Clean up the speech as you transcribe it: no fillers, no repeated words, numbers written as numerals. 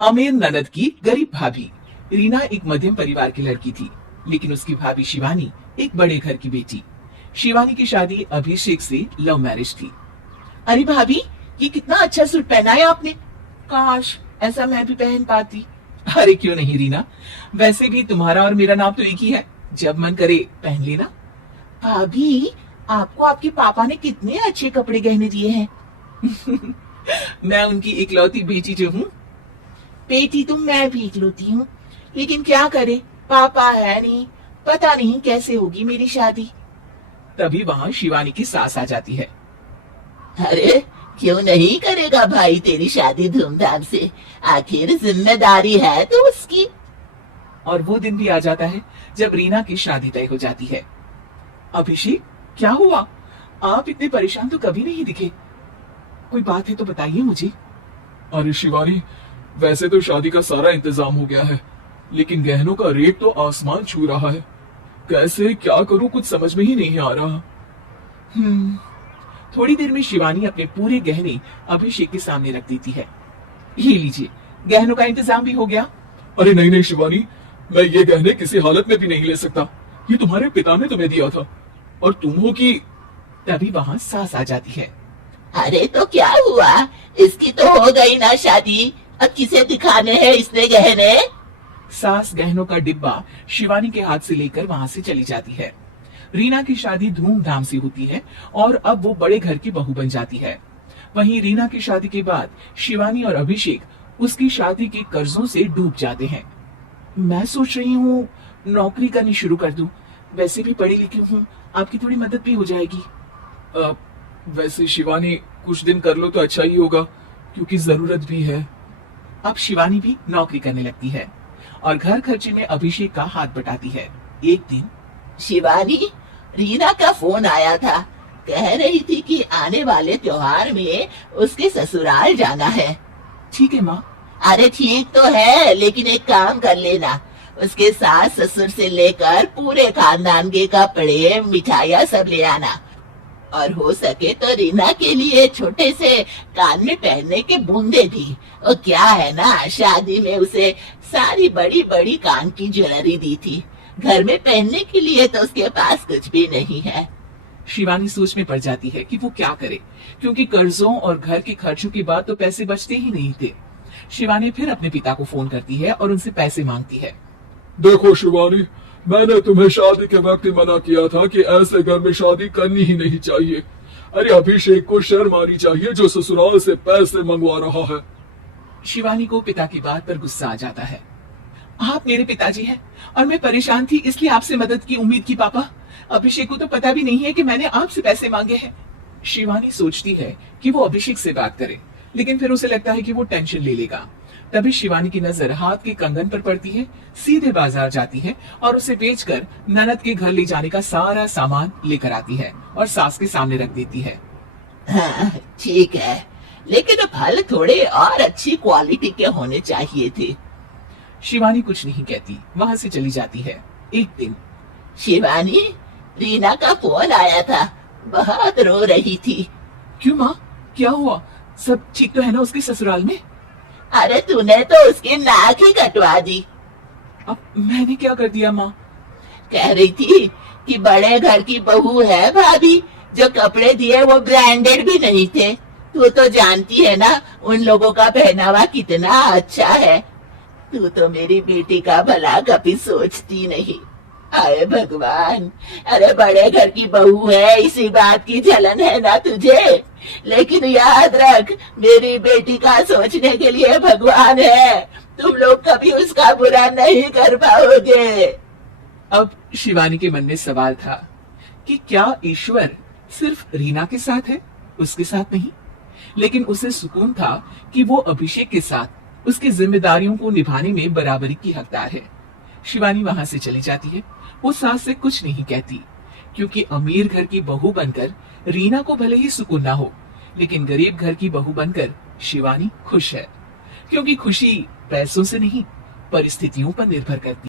आमिर ननद की गरीब भाभी। रीना एक मध्यम परिवार की लड़की थी, लेकिन उसकी भाभी शिवानी एक बड़े घर की बेटी। शिवानी की शादी अभिषेक से लव मैरिज थी। अरे भाभी, ये कितना अच्छा सूट पहना है आपने। काश ऐसा मैं भी पहन पाती। अरे क्यों नहीं रीना, वैसे भी तुम्हारा और मेरा नाम तो एक ही है, जब मन करे पहन लेना। भाभी, आपको आपके पापा ने कितने अच्छे कपड़े गहने दिए हैं। मैं उनकी इकलौती बेटी जो हूँ। बेटी तो मैं भी इकलौती हूँ, लेकिन क्या करे, पापा है नहीं, पता नहीं कैसे होगी मेरी शादी। तभी वहाँ शिवानी की सास आ जाती है। अरे क्यों नहीं करेगा भाई तेरी शादी धूमधाम से, आखिर जिम्मेदारी है तो उसकी। और वो दिन भी आ जाता है जब रीना की शादी तय हो जाती है। अभिषेक, क्या हुआ? आप इतने परेशान तो कभी नहीं दिखे। कोई बात है तो बताइए मुझे। अरे शिवानी, वैसे तो शादी का सारा इंतजाम हो गया है, लेकिन गहनों का रेट तो आसमान छू रहा है। कैसे क्या करूं, कुछ समझ में ही नहीं आ रहा। थोड़ी देर में शिवानी अपने पूरे गहने अभिषेक के सामने रख देती है। ये लीजिए, गहनों का इंतजाम भी हो गया। अरे नहीं नहीं शिवानी, मैं ये गहने किसी हालत में भी नहीं ले सकता। ये तुम्हारे पिता ने तुम्हें दिया था, और तुम हो कि। तभी वहाँ सास आ जाती है। अरे तो क्या हुआ, इसकी तो हो गई ना शादी, अब किसे दिखाने हैं इसने गहने। सास गहनों का डिब्बा शिवानी के हाथ से लेकर वहाँ से चली जाती है। रीना की शादी धूमधाम से होती है और अब वो बड़े घर की बहू बन जाती है। वहीं रीना की शादी के बाद शिवानी और अभिषेक उसकी शादी के कर्जों से डूब जाते हैं। मैं सोच रही हूँ नौकरी करनी शुरू कर दूं। वैसे भी पढ़ी लिखी हूँ, आपकी थोड़ी मदद भी हो जाएगी। वैसे शिवानी, कुछ दिन कर लो तो अच्छा ही होगा, क्योंकि जरूरत भी है। अब शिवानी भी नौकरी करने लगती है और घर खर्चे में अभिषेक का हाथ बटाती है। एक दिन शिवानी, रीना का फोन आया था, कह रही थी कि आने वाले त्योहार में उसके ससुराल जाना है। ठीक है माँ। अरे ठीक तो है, लेकिन एक काम कर लेना, उसके सास ससुर से लेकर पूरे खानदान के कपड़े मिठाइयाँ सब ले आना, और हो सके तो रीना के लिए छोटे से कान में पहनने के बूंदे भी। और क्या है ना, शादी में उसे सारी बड़ी बड़ी कान की ज्वेलरी दी थी, घर में पहनने के लिए तो उसके पास कुछ भी नहीं है। शिवानी सोच में पड़ जाती है कि वो क्या करे, क्योंकि कर्जों और घर के खर्चों के बाद तो पैसे बचते ही नहीं थे। शिवानी फिर अपने पिता को फोन करती है और उनसे पैसे मांगती है। देखो शिवानी, मैंने तुम्हें शादी के वक्त ही मना किया था कि ऐसे घर में शादी करनी ही नहीं चाहिए। अरे अभिषेक को शर्म आनी चाहिए जो ससुराल से पैसे मंगवा रहा है। शिवानी को पिता की बात पर गुस्सा आ जाता है। आप मेरे पिताजी हैं और मैं परेशान थी, इसलिए आपसे मदद की उम्मीद की पापा। अभिषेक को तो पता भी नहीं है कि मैंने आपसे पैसे मांगे हैं। शिवानी सोचती है कि वो अभिषेक से बात करे, लेकिन फिर उसे लगता है कि वो टेंशन ले लेगा। तभी शिवानी की नजर हाथ के कंगन पर पड़ती है। सीधे बाजार जाती है और उसे बेचकर ननद के घर ले जाने का सारा सामान लेकर आती है और सास के सामने रख देती है। हाँ, ठीक है, लेकिन फल थोड़े और अच्छी क्वालिटी के होने चाहिए थे। शिवानी कुछ नहीं कहती, वहाँ से चली जाती है। एक दिन शिवानी, रीना का फोन आया था, बहुत रो रही थी। क्यों माँ, क्या हुआ? सब ठीक तो है ना उसके ससुराल में? अरे तूने तो उसकी नाक ही कटवा दी। अब मैंने क्या कर दिया माँ? कह रही थी कि बड़े घर की बहू है भाभी, जो कपड़े दिए वो ब्रांडेड भी नहीं थे। तू तो जानती है ना उन लोगों का पहनावा कितना अच्छा है। तू तो मेरी बेटी का भला कभी सोचती नहीं। आए भगवान, अरे बड़े घर की बहू है, इसी बात की जलन है ना तुझे, लेकिन याद रख, मेरी बेटी का सोचने के लिए भगवान है, तुम लोग कभी उसका बुरा नहीं कर पाओगे। अब शिवानी के मन में सवाल था कि क्या ईश्वर सिर्फ रीना के साथ है, उसके साथ नहीं? लेकिन उसे सुकून था कि वो अभिषेक के साथ उसकी जिम्मेदारियों को निभाने में बराबरी की हकदार है। शिवानी वहां से चली जाती है। वो सास से कुछ नहीं कहती, क्योंकि अमीर घर की बहू बनकर रीना को भले ही सुकून ना हो, लेकिन गरीब घर की बहू बनकर शिवानी खुश है, क्योंकि खुशी पैसों से नहीं, परिस्थितियों पर निर्भर करती है।